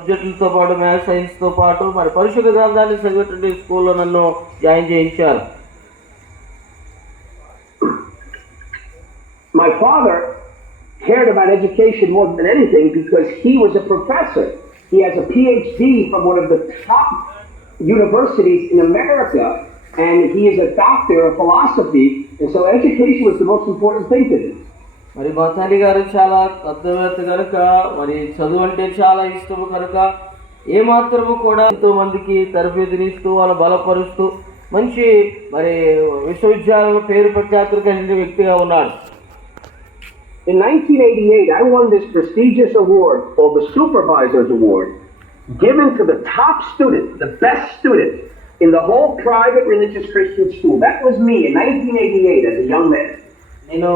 సబ్జెక్టులతో పాటు మ్యాథ్స్ సైన్స్తో పాటు మరి పరిశుద్ధ గ్రంథాన్ని చదివేటువంటి స్కూల్లో నన్ను జాయిన్ చేయించారు My father cared about education more than anything because he was a professor. He has a PhD from one of the top universities in America, and he is a doctor of philosophy, and so education was the most important thing to him. మరి మా తల్లి గారు చాలా తత్వవేత్త కనుక మరి చదువు అంటే చాలా ఇష్టము కనుక ఏమాత్రము కూడా ఎంతో మందికి తరబేతినిస్తూ వాళ్ళ బలపరుస్తూ మంచి మరి విశ్వవిద్యాలయంలో పేరు ప్రఖ్యాతులు కలిగిన వ్యక్తిగా ఉన్నాడు In 1988, I won this prestigious award called the Supervisor's Award, given to the top student, the best student in the whole private religious Christian school. That was me in 1988 as a young man. నేను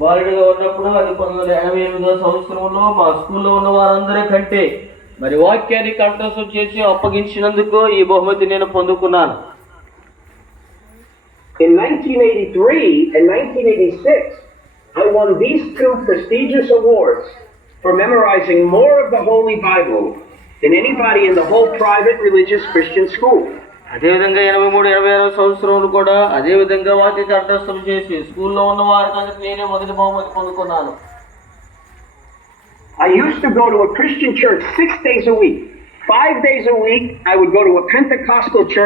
బాలుడిగా ఉన్నప్పుడు అది పంతొమ్మిది వందల ఎనభై ఎనిమిదో సంవత్సరంలో మా స్కూల్లో ఉన్న వారందరి కంటే మరి వాక్యాన్ని కంఠస్థం చేసి అప్పగించినందుకు ఈ బహుమతి నేను పొందుకున్నాను In 1983 and 1986, I won these two prestigious awards for memorizing more of the Holy Bible than anybody in the whole private religious Christian school. అదేవిధంగా ఎనభై మూడు ఎనభై ఆరో సంవత్సరంలో కూడా అదేవిధంగా వాక్య కంఠస్థం చేసి స్కూల్లో ఉన్న వారికి నేనే మొదటి బహుమతి పొందుకున్నాను I used to go to a Christian church six days a week. Five days a week, I would go to a Pentecostal church.